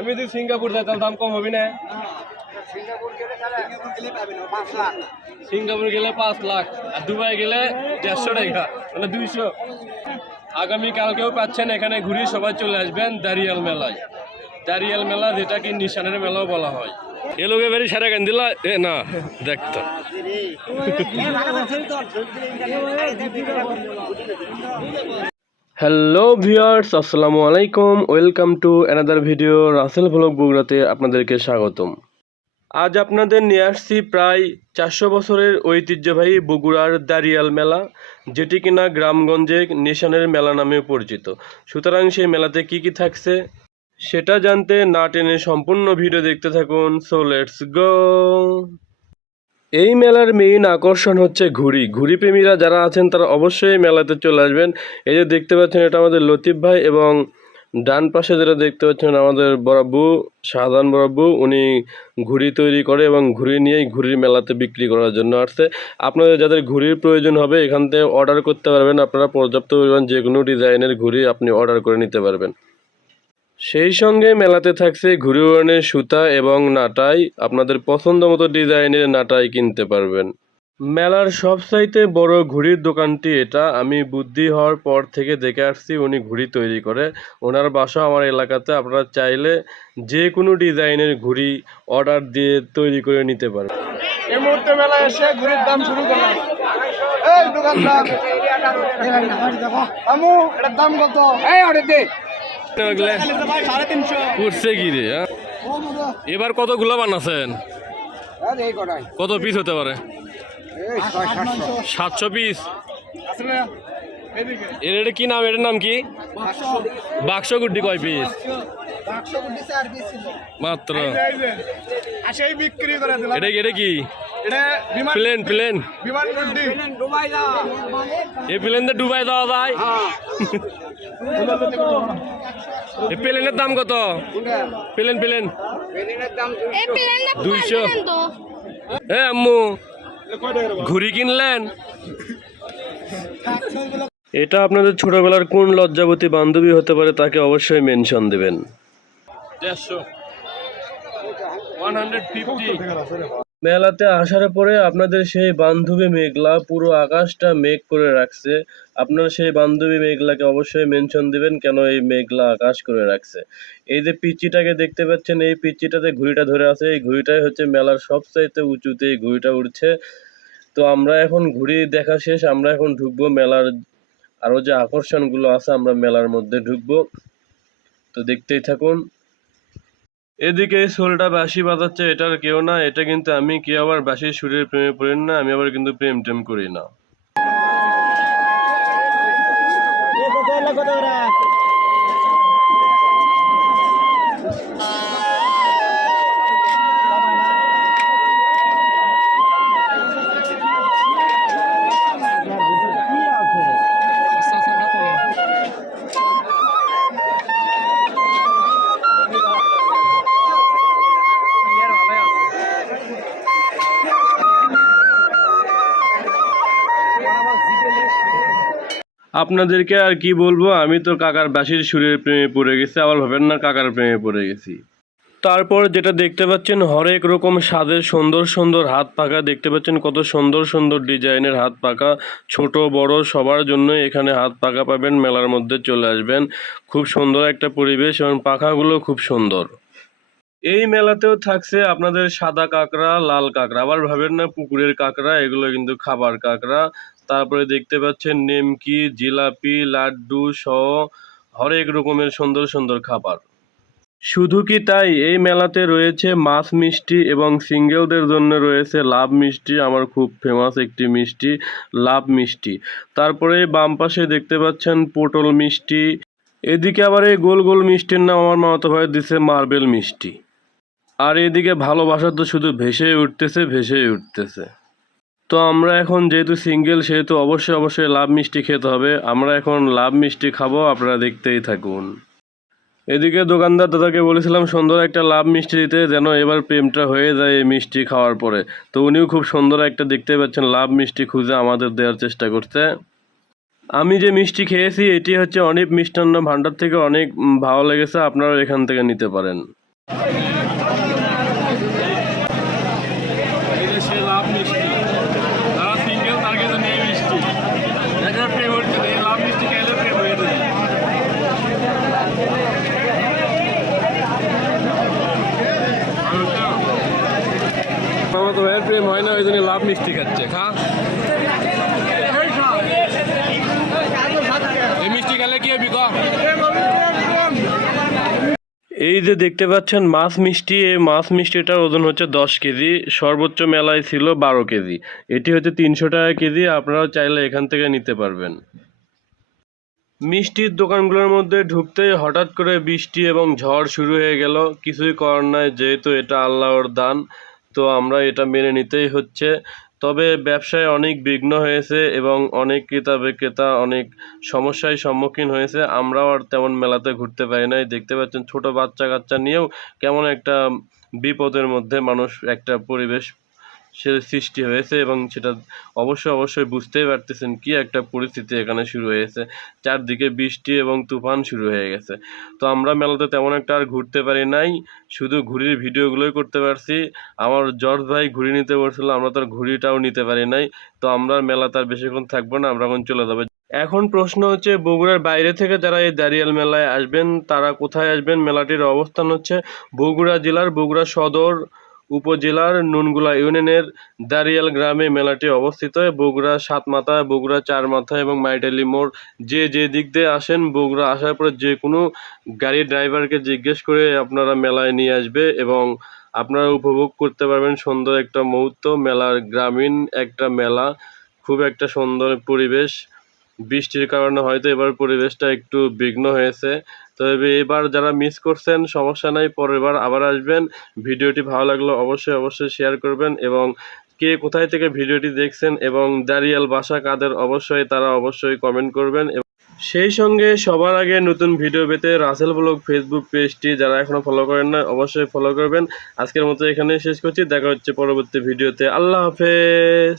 আমি যদি সিঙ্গাপুর যাই তাহলে দাম কম হবে না সিঙ্গাপুর গেলে পাঁচ লাখ আর দুবাই গেলে দেড়শো টাকা মানে দুইশো আগামী কালকেও পাচ্ছেন এখানে ঘুরে সবাই চলে আসবেন দারিয়াল মেলায় দারিয়াল মেলা যেটাকে নিশানের মেলাও বলা হয় এ লোকে বেরি সারা গান দিলা এ না দেখতো হ্যালো ভিউয়ার্স আসসালামু আলাইকুম welcome to another video Rasel vlog বগুড়াতে আপনাদেরকে স্বাগতম। আজ আপনাদের নিয়ে আসছি প্রায় চারশো বছরের ঐতিহ্যবাহী বগুড়ার দারিয়াল মেলা, যেটি কিনা গ্রামগঞ্জে নেশানের মেলা নামেও পরিচিত। সুতরাং সেই মেলাতে কি কি থাকছে, সেটা জানতে না টেনে সম্পূর্ণ ভিডিও দেখতে থাকুন। সো লেটস গো এই মেলার মেইন আকর্ষণ হচ্ছে ঘুড়ি। ঘুড়ি প্রেমীরা যারা আছেন, তারা অবশ্যই মেলাতে চলে আসবেন। এই যে দেখতে পাচ্ছেন, এটা আমাদের লতিফ ভাই এবং ডান পাশে যেটা দেখতে পাচ্ছেন, আমাদের বরাব্বু শাহজাহান বরাব্বু উনি ঘুড়ি তৈরি করে এবং ঘুড়ি নিয়েই ঘুড়ির মেলাতে বিক্রি করার জন্য আসছে। আপনাদের যাদের ঘুড়ির প্রয়োজন হবে, এখান থেকে অর্ডার করতে পারবেন। আপনারা পর্যাপ্ত পরিমাণ যে কোনো ডিজাইনের ঘুড়ি আপনি অর্ডার করে নিতে পারবেন। সেই সঙ্গে মেলাতে থাকছে ঘুড়ি উড়ানের সুতা এবং নাটাই। আপনাদের পছন্দ মতো ডিজাইনের নাটাই কিনতে পারবেন। মেলার সবচাইতে বড় ঘুড়ির দোকানটি এটা। আমি বুদ্ধি হওয়ার পর থেকে দেখে আসছি উনি ঘুড়ি তৈরি করে। ওনার বাসা আমার এলাকাতে। আপনারা চাইলে যে কোনো ডিজাইনের ঘুড়ি অর্ডার দিয়ে তৈরি করে নিতে পারবেন। এই মুহূর্তে মেলা এসে ঘুরির দাম শুরু করলাম। এই দোকানদার। আমু এটার দাম কত? এই অর্ডার দে। সাড়ে তিনশো উঠছে কি রে হ্যাঁ? এবার কতগুলো বানাচ্ছেন কত পিস হতে পারে? সাতশো পিস এর এটা কি নাম? এটার নাম কি? বাক্স গুড্ডি কয় পিস মাত্র। এটা কি? Plane plane. ডুবাই যা এই ডুবাই দেওয়া যায় এই প্লেনের দাম কত? Plane plane. দুইশো। এ আম্মু ঘুড়ি কিনলেন? এটা আপনাদের ছোটবেলার কোন লজ্জাবতী বান্ধবী হতে পারে তাকে অবশ্যই মেনশন দেবেন। দেড়শো। One hundred fifty. মেলাতে আসার পরে আপনাদের সেই বান্ধবী মেঘলা পুরো আকাশটা মেঘ করে রাখছে। আপনারা সেই বান্ধবী মেঘলাকে অবশ্যই মেনশন দিবেন কেন এই মেঘলা আকাশ করে রাখছে। এই যে পিচ্চিটাকে দেখতে পাচ্ছেন, এই পিচ্চিটাতে ঘুড়িটা ধরে আছে। এই ঘুড়িটাই হচ্ছে মেলার সবচাইতে উঁচুতে এই ঘুড়িটা উঠছে তো আমরা এখন ঘুড়ি দেখা শেষ, আমরা এখন ঢুকবো মেলার আরও যে আকর্ষণগুলো আছে, আমরা মেলার মধ্যে ঢুকবো। তো দেখতেই থাকুন। এদিকে এই সোলটা বাজাচ্ছে, এটার কেউ না, এটা কিন্তু আমি, কেউ আবার বাঁশির সুরের প্রেমে পড়ি না, আমি আবার কিন্তু প্রেম টেম করি না। আপনাদেরকে আর কি বলব, আমি তো কাকার বাঁশির সুরের প্রেমে পড়ে গেছি, আবার ভাবেন না কাকার প্রেমে পড়ে গেছি। তারপর যেটা দেখতে পাচ্ছেন, হরেক রকম স্বাদের সুন্দর সুন্দর হাত পাকা দেখতে পাচ্ছেন কত সুন্দর সুন্দর ডিজাইনের হাত পাকা ছোট, বড়, সবার জন্য এখানে হাত পাকা পাবেন, মেলার মধ্যে চলে আসবেন। খুব সুন্দর একটা পরিবেশ এবং পাখাগুলো খুব সুন্দর। এই মেলাতেও থাকছে আপনাদের সাদা কাঁকড়া, লাল কাঁকড়া, আবার ভাবেন না পুকুরের কাঁকড়া, এগুলো কিন্তু খাবার কাঁকড়া। তারপরে দেখতে পাচ্ছেন নেমকি, জিলাপি, লাড্ডু সহ হরেক রকমের সুন্দর সুন্দর খাবার। শুধু কি তাই? এই মেলাতে রয়েছে মাছ মিষ্টি এবং সিঙ্গেলদের জন্য রয়েছে লাভ মিষ্টি, আমার খুব ফেমাস একটি মিষ্টি, লাভ মিষ্টি। তারপরে বাম পাশে দেখতে পাচ্ছেন পটল মিষ্টি। এদিকে আবার এই গোল গোল মিষ্টির নাম আমার মামাতো ভাই দিছে মার্বেল মিষ্টি। আর এদিকে ভালোবাসা তো শুধু ভেসে উঠতেছে ভেসে উঠতেছে। তো আমরা এখন যেহেতু সিঙ্গেল সেহেতু অবশ্যই অবশ্যই লাভ মিষ্টি খেতে হবে। আমরা এখন লাভ মিষ্টি খাব, আপনারা দেখতেই থাকুন। এদিকে দোকানদার দাদাকে বলেছিলাম, সুন্দর একটা লাভ মিষ্টি দিতে, যেন এবার প্রেমটা হয়ে যায় এই মিষ্টি খাওয়ার পরে। তো উনিও খুব সুন্দর একটা দেখতে পাচ্ছেন, লাভ মিষ্টি খুঁজে আমাদের দেওয়ার চেষ্টা করছে আমি যে মিষ্টি খেয়েছি, এটি হচ্ছে অনেক মিষ্টান্ন ভাণ্ডার থেকে অনেক ভালো লেগেছে, আপনারাও এখান থেকে নিতে পারেন এই যে সে লাভ মিষ্টি যারা সিঙ্গেল তার কাছে নেই মিষ্টি একটা প্রেম হচ্ছে না, এই লাভ মিষ্টি খেলে প্রেম হয়ে যাবে আমার তো প্রেম হয় না, ওই জন্য লাভ মিষ্টি খাচ্ছে। খা। এই মিষ্টি খেলে কি হবে এই যে দেখতে পাচ্ছেন, মাছ মিষ্টি, এই মাছ মিষ্টিটার ওজন হচ্ছে দশ কেজি, সর্বোচ্চ মেলায় ছিল বারো কেজি। এটি হচ্ছে তিনশো টাকা কেজি, আপনারাও চাইলে এখান থেকে নিতে পারবেন। মিষ্টির দোকানগুলোর মধ্যে ঢুকতেই হঠাৎ করে বৃষ্টি এবং ঝড় শুরু হয়ে গেল। কিছুই করার নাই, যেহেতু এটা আল্লাহর দান। তো আমরা এটা মেনে নিতেই হচ্ছে। তবে ব্যবসায় অনেক বিঘ্ন হয়েছে এবং অনেক ক্রেতা বিক্রেতা অনেক সমস্যায় সম্মুখীন হয়েছে। আমরাও আর তেমন মেলাতে ঘুরতে পারি নাই। দেখতে পাচ্ছেন ছোট বাচ্চা কাচ্চা নিয়েও কেমন একটা বিপদের মধ্যে মানুষ, একটা পরিবেশ সে সৃষ্টি হয়েছে এবং সেটা অবশ্যই অবশ্যই বুঝতেই পারতেছেন কি একটা পরিস্থিতি এখানে শুরু হয়েছে। চারদিকে বৃষ্টি এবং তুফান শুরু হয়ে গেছে। তো আমরা মেলাতে তেমন একটা আর ঘুরতে পারি নাই। শুধু ঘুড়ির ভিডিওগুলোই করতে পারছি। আমার জর্জ ভাই ঘুড়ি নিতে বলছিল, আমরা তার ঘুড়িটাও নিতে পারি নাই। তো আমরা মেলাতে আর বেশিক্ষণ থাকব না, আমরা এখন চলে যাব। এখন প্রশ্ন হচ্ছে, বগুড়ার বাইরে থেকে যারা এই দাঁড়িয়াল মেলায় আসবেন, তারা কোথায় আসবেন? মেলাটির অবস্থান হচ্ছে বগুড়া জেলার বগুড়া সদর উপজেলার নুনগুলা ইউনিয়নের দারিয়াল গ্রামে মেলাটি অবস্থিত। বগুড়া সাত মাথা, বগুড়া চার মাথা এবং মাইটালি মোড়। যে যে দিক দিয়ে আসেন, বগুড়া আসার পরে যে কোনো গাড়ির ড্রাইভারকে জিজ্ঞেস করে আপনারা মেলায় নিয়ে আসবে এবং আপনারা উপভোগ করতে পারবেন সুন্দর একটা মুহূর্ত। মেলার গ্রামীণ একটা মেলা, খুব একটা সুন্দর পরিবেশ। বৃষ্টির কারণে হয়তো এবার পরিবেশটা একটু বিঘ্ন হয়েছে। তবে এবার যারা মিস করছেন, সমস্যা নাই, পরের বার আবার আসবেন। ভিডিওটি ভালো লাগল অবশ্যই অবশ্যই শেয়ার করবেন এবং কে কোথায় থেকে ভিডিওটি দেখছেন এবং দারিয়াল বাসা কাদের, অবশ্যই তারা অবশ্যই কমেন্ট করবেন সেই সঙ্গে সবার আগে নতুন ভিডিও পেতে রাসেল ব্লগ ফেসবুক পেজটি যারা এখনও ফলো করেন না অবশ্যই ফলো করবেন। আজকের মতো এখানে শেষ করছি। দেখা হচ্ছে পরবর্তী ভিডিওতে আল্লাহ হাফেজ!